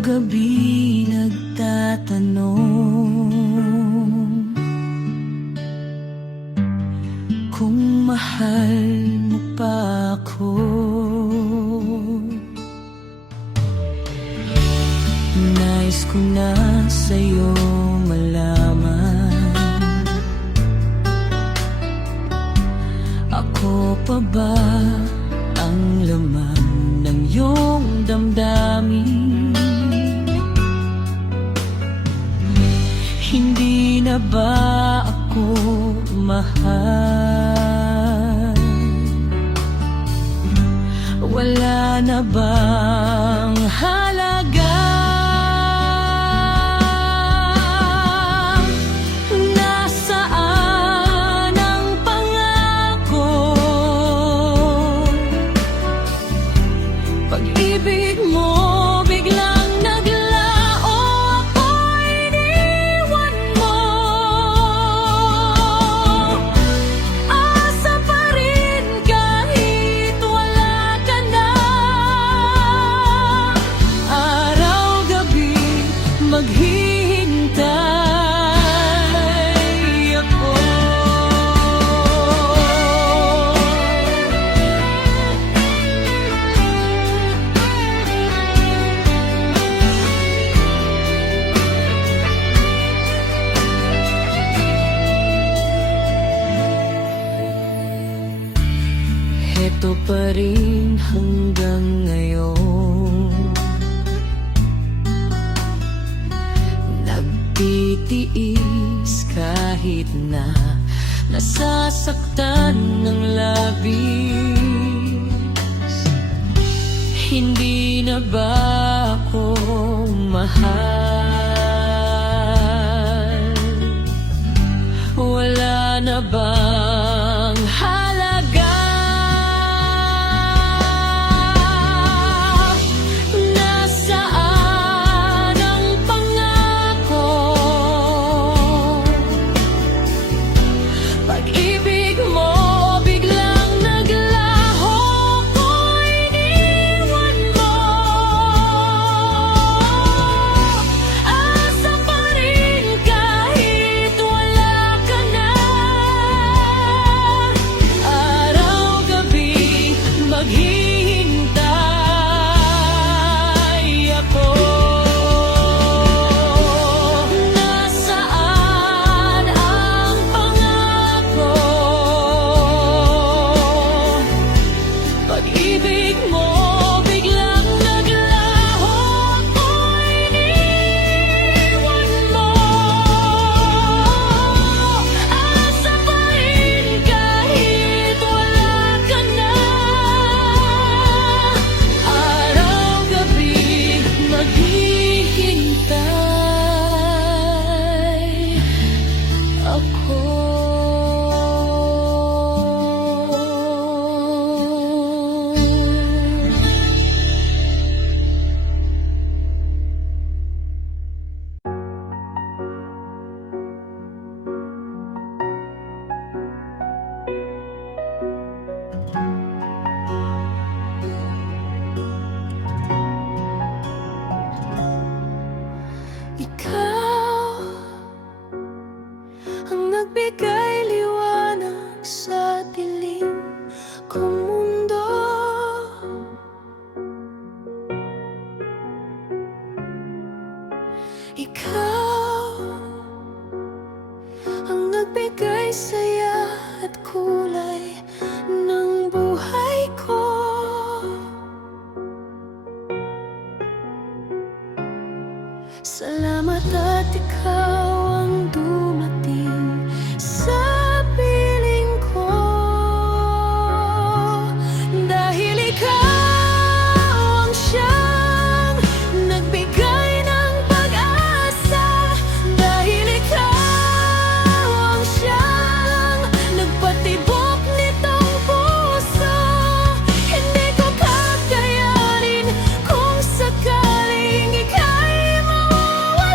Gabi nagtatanong kung mahal mo pa ako. Nais ko na sa'yo malaman, ako pa ba ang laman ng iyong damdamin? Hindi na ba ako mahal? Wala na bang halaga? Nasaan ang pangako? Pag-ibig mo biglang naglao, ako'y iniwan mo. Asa pa rin kahit wala ka na. Araw-gabi maghihintay ako. Heto pa rin hanggang ngayon, nagtitiis kahit na nasasaktan ng labis. Hindi na ba ako mahal? Wala na bang halaga? Nasaan ang pangako? Pag-ibig mo biglang naglaho, ako'y iniwan mo. Asa pa rin kahit wala ka na. Araw-gabi maghihintay ako. Nasaan ang pangako? Pag-ibig mo biglang naglaho, ako'y iniwan mo. Asa pa rin kahit wala ka na. Araw-gabi maghihintay ako. Ikaw ang nagbigay liwanag sa dilim kong mundo. Ikaw ang nagbigay saya at kulay ng buhay ko. Salamat at ikaw ang dumating sa piling ko. Dahil ikaw ang siyang nagbigay ng pag-asa. Dahil ikaw ang siyang nagpatibok nitong puso. Hindi ko kakayanin kung sakaling ika'y mawawala.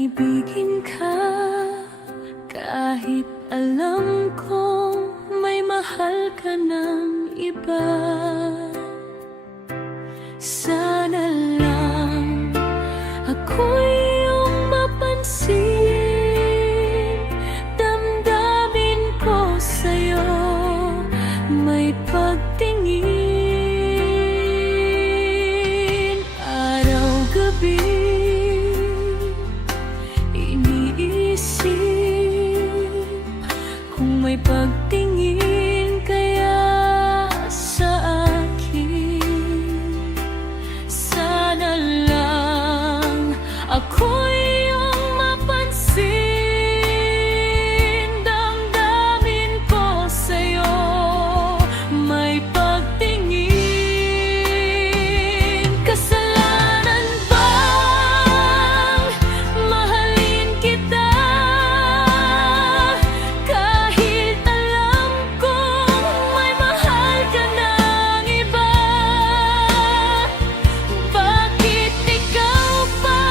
ibigin ka kahit alam kong may mahal ka ng iba. Sana lang ako'y iyong mapansin, damdamin ko sa'yo may pagtingin. Araw-gabi iniisip kung may pagtingin kaya sa akin. Sana lang ako'y iyong mapansin, damdamin ko sa'yo may pagtingin. Kasalanan bang mahalin kita kahit alam kong may mahal ka ng iba? Bakit ikaw pa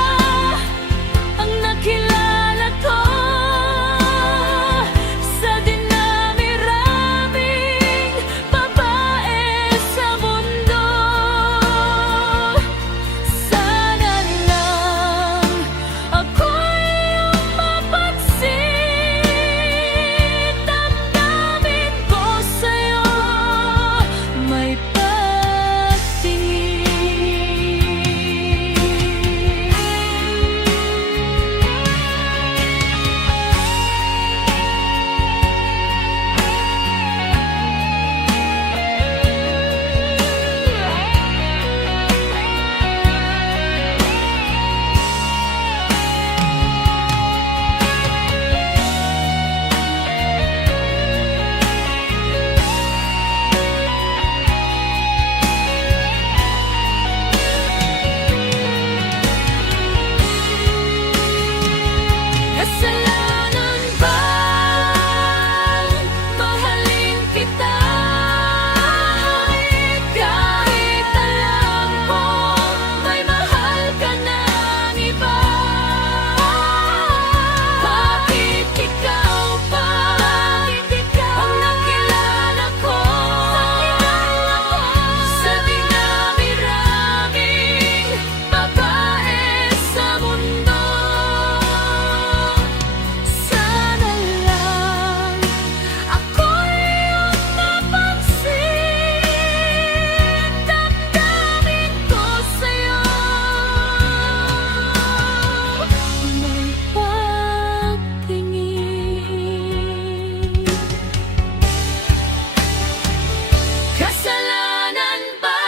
ang nakilala ko sa dinami-raming babae sa mundo? Sana lang ako'y iyong mapansin, damdamin ko sa'yo may kasalanan bang mahalin kita kahit alam kong may mahal ka ng iba? Bakit ikaw pa ang nakilala ko sa dinami-raming babae sa mundo? Sana lang ako'y iyong mapansin, damdamin ko sa'yo may pagtingin. Kasalanan ba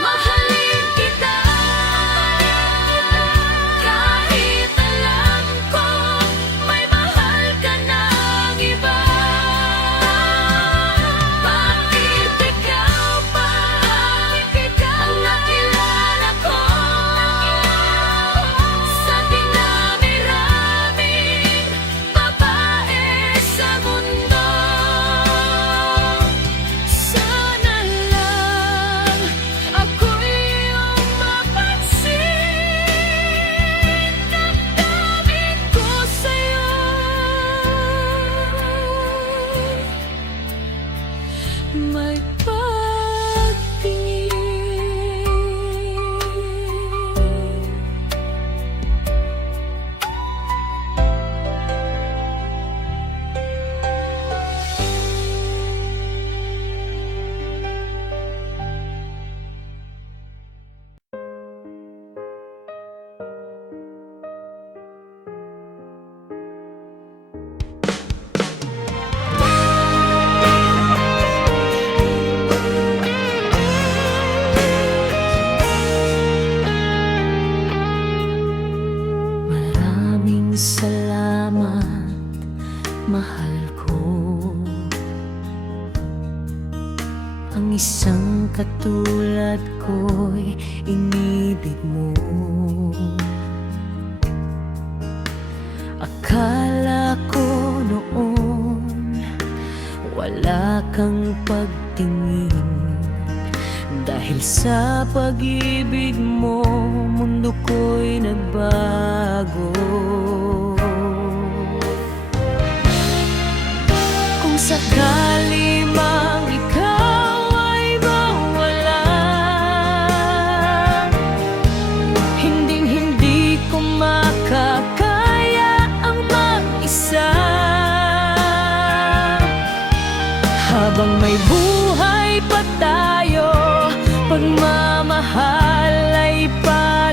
mahalin kita kahit alam kong may mahal ka ng iba? Bakit ikaw pa ang nakilala ko sa dinami-raming babae sa mundo? Sana lang ako'y iyong mapansin, damdamin ko sa'yo may pagtingin. Maraming salamat, mahal ko. Ang isang katulad ko'y inibig mo. Akala ko noon wala kang pagtingin, dahil sa pag-ibig mo mundo ko'y nagbago.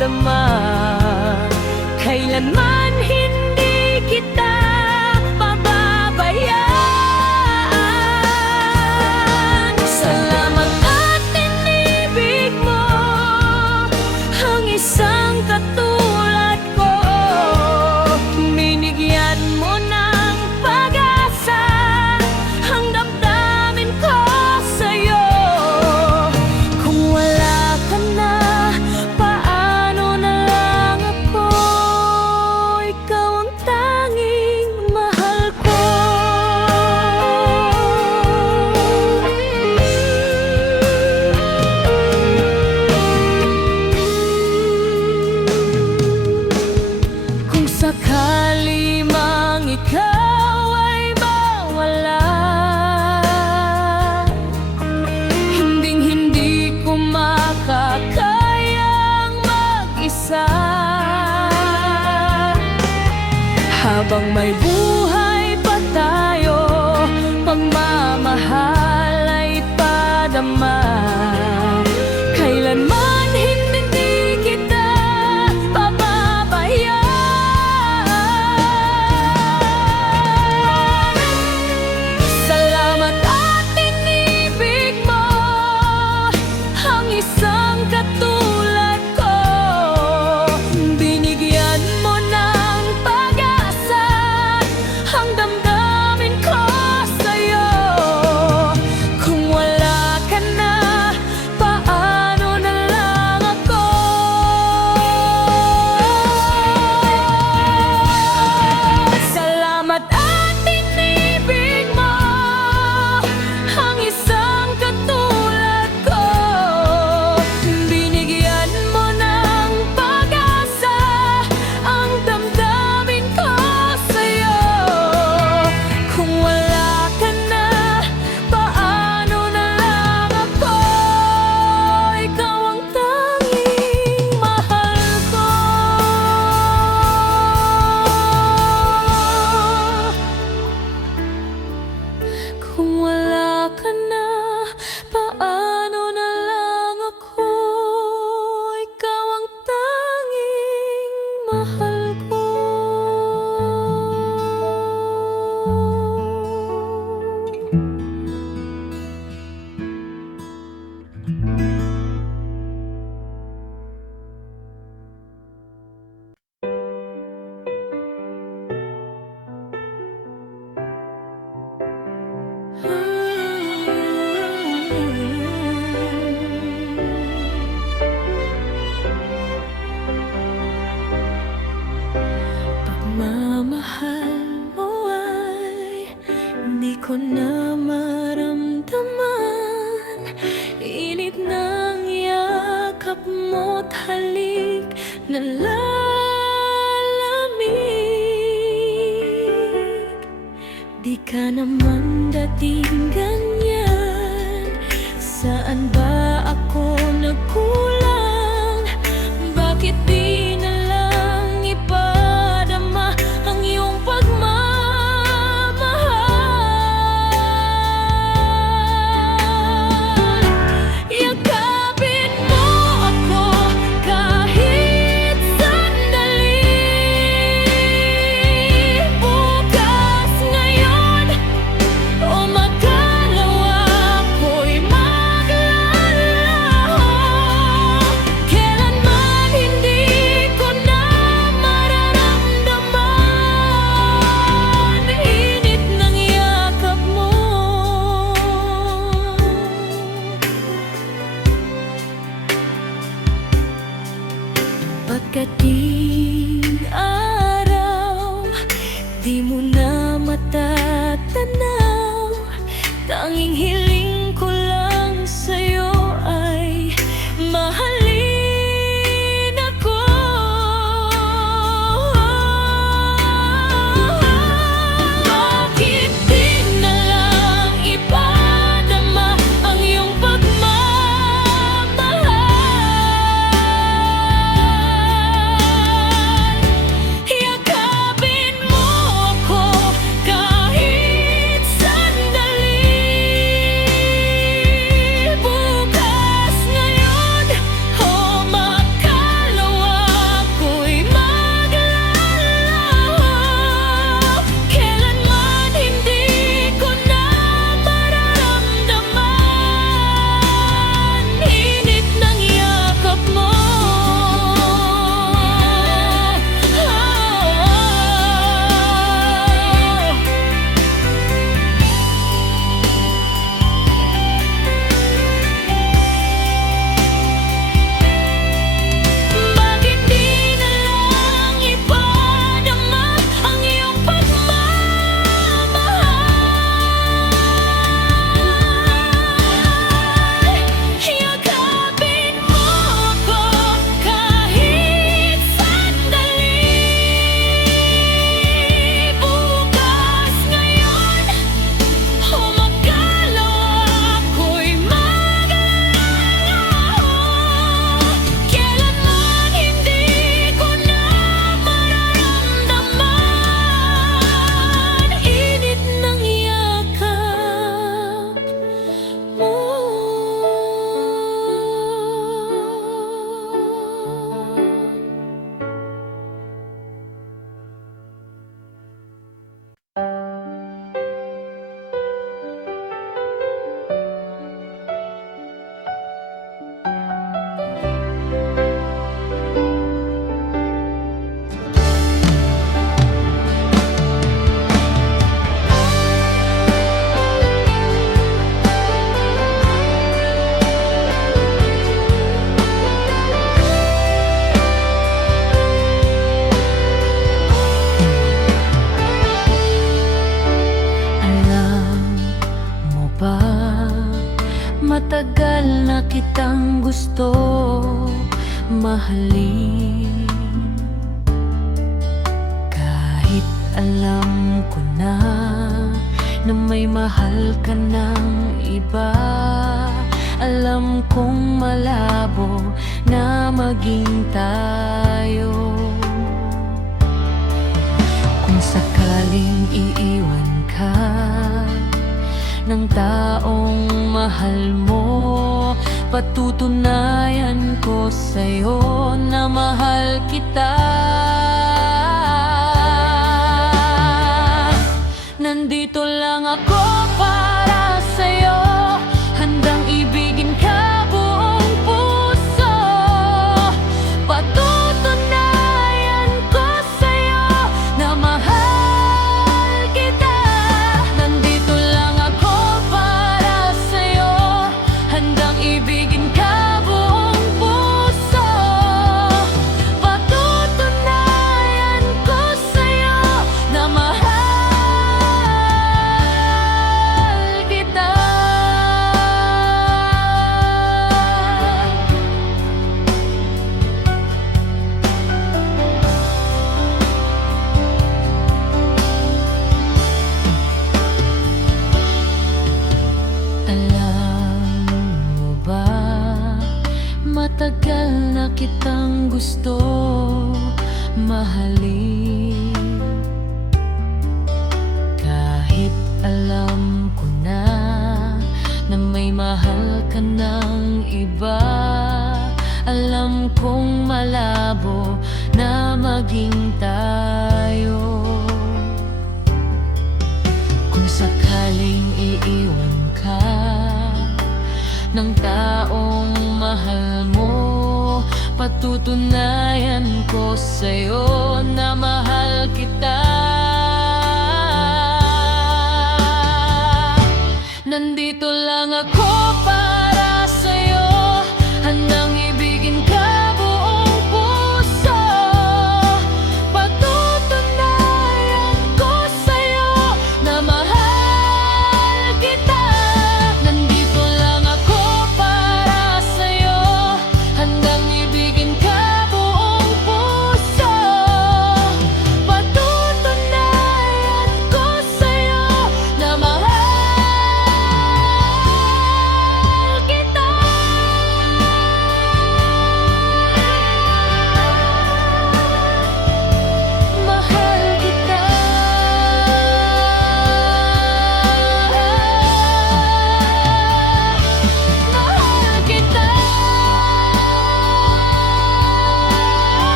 ipadama. Kailanman hindi kita pababayaan. Salamat at inibig mo ang isang katulad ko. Binigyan mo ng pag-asa ang damdamin ko sa'yo. Kung wala ka na, paano na lang ako? Ikaw ang tanging mahal ko. Kung sakali mang ikaw ay mawala, hinding-hindi ko makakayang mag-isa. Habang may buhay pa tayo, pagmamahal ay padama. Kailanman hindi kita pababayaan. Salamat at inibig mo ang isang katulad ko. Binigyan mo ng pag-asa ang damdamin ko sa'yo. Kung wala ka na, paano na lang ako? Salamat at inibig mo ang isang katulad ko. Binigyan mo ng pag-asa ang damdamin ko sa'yo. Kung wala ka na, paano na lang ako? Ikaw ang tanging mahal ko. Kung wala ka na, paano na lang ako? Ikaw ang tanging mahal ko. Pagmamahal mo ay hindi ko na maramdaman. Init ng yakap mo't halik na lalamig. Di ka naman dating ganyan. Saan ba ako nagkulang? Bakit di na lang ipadama ang iyong pagmamahal? Yakapin mo ako kahit sandali. Bukas, ngayon o magdalawa, ako'y maglalaho. Kailanman hindi ko na mararamdaman init ng yakap mo. Pagdating araw, di mo na matatanaw. Tanging hiling ko lang sa'yo ay mahalin ako. Bakit di na lang ipadama ang iyong pagmamahal? Yakapin mo ako kahit sandali. mahalin. Kahit alam ko na may mahal ka ng iba, alam kong malabo na maging tayo. Kung sakaling iiwan ka ng taong mahal mo, patutunayan ko sa'yo na mahal kita. Nandito lang ako para sa'yo, handang ibigin ka buong puso. Patutunayan ko sa'yo na mahal kita. Nandito lang ako para sa'yo, handang ibigin ka buong puso. Patutunayan ko sa'yo na mahal kita. Alam mo ba, matagal na kitang gusto mahalin. Kahit alam ko na may mahal ka ng iba, alam kong malabo na maging tayo. Kung sakaling iiwan ka ng taong mahal mo, patutunayan ko sa'yo na mahal kita. Nandito lang ako para sa'yo, handang ibigin ka buong puso. Patutunayan ko sa'yo na mahal kita. Nandito lang ako para sa'yo, handang ibigin ka buong puso. Patutunayan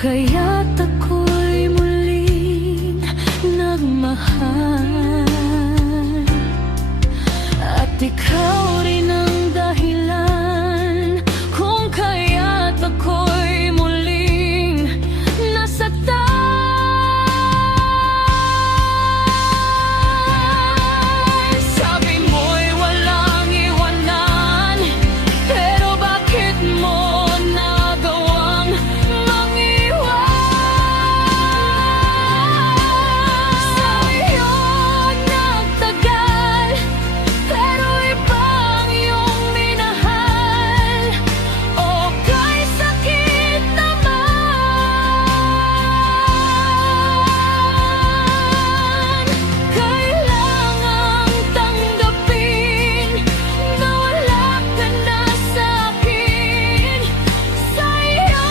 kaya't ako'y muling nagmahal, at ikaw rin ang dahilan kung kaya't ako'y muling nasaktan. Sabi mo'y walang iwanan, pero bakit mo nagawang mangiwan? Sa'yo nagtagal, pero ibang iyong minahal. O kay sakit naman, kailangang tanggapin na wala ka na sa'kin. Sa'yo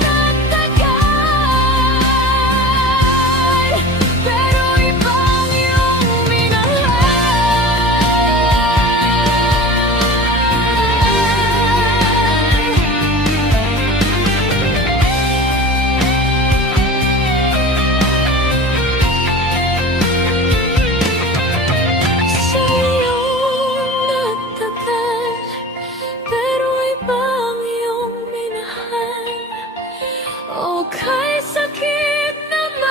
nagtagal, pero ibang iyong Sa'yo nagtagal, pero ibang iyong minahal. O kay sakit naman,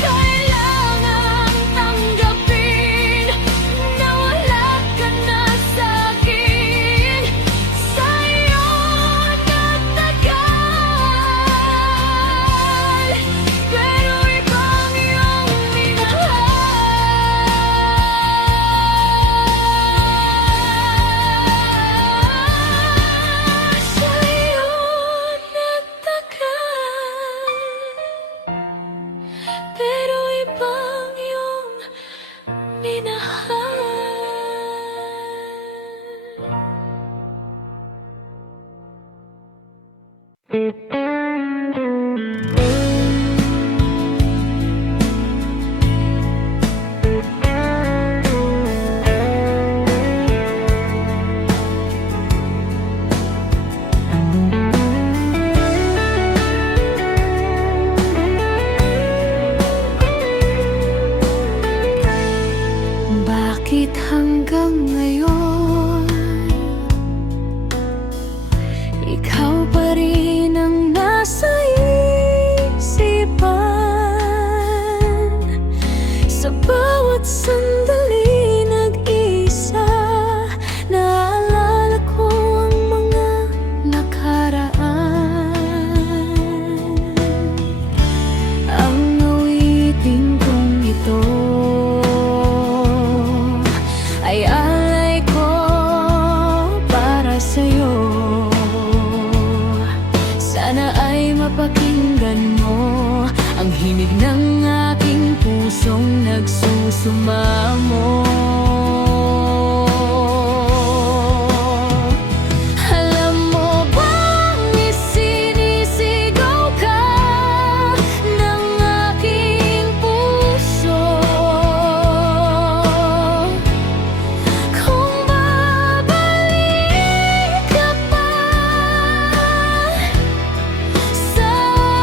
kailangang tanggapin na wala ka na sa'kin. Sa'yo nagtagal, pero ibang iyong minahal. Sa'yo nagtagal, pero ibang iyong minahal. Bakit hanggang ngayon ikaw pa rin ang nasa isipan? Sa bawat sandali nag-isa, naalala ko ang mga nakaraan. Ang awitin kong ito ay alay ko para sa'yo. Sana ay mapakinggan mo ang himig ng aking pusong nagsusumamo. Alam mo bang isinisigaw ka ng aking puso? Kung babalik ka pa sa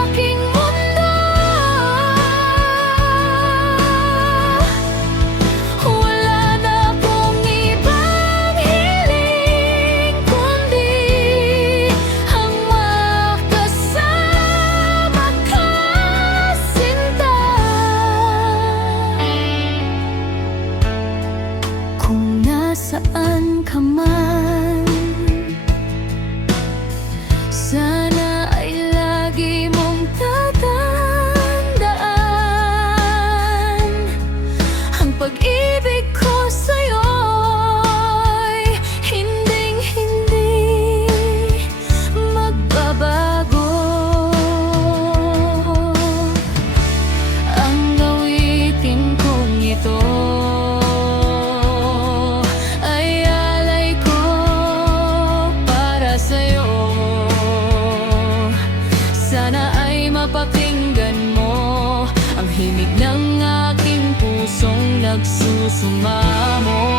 aking mundo, wala na akong ibang hiling kundi ang makasama ka, sinta. Kung nasaan ka man, sana ay lagi mong tatandaan ang pag-ibig ko sa'yo'y hinding-hindi magbabago. Ang awitin kong ito ay alay ko para sa'yo. Sana ay mapakinggan mo ang himig ng aking pusong nagsusumamo.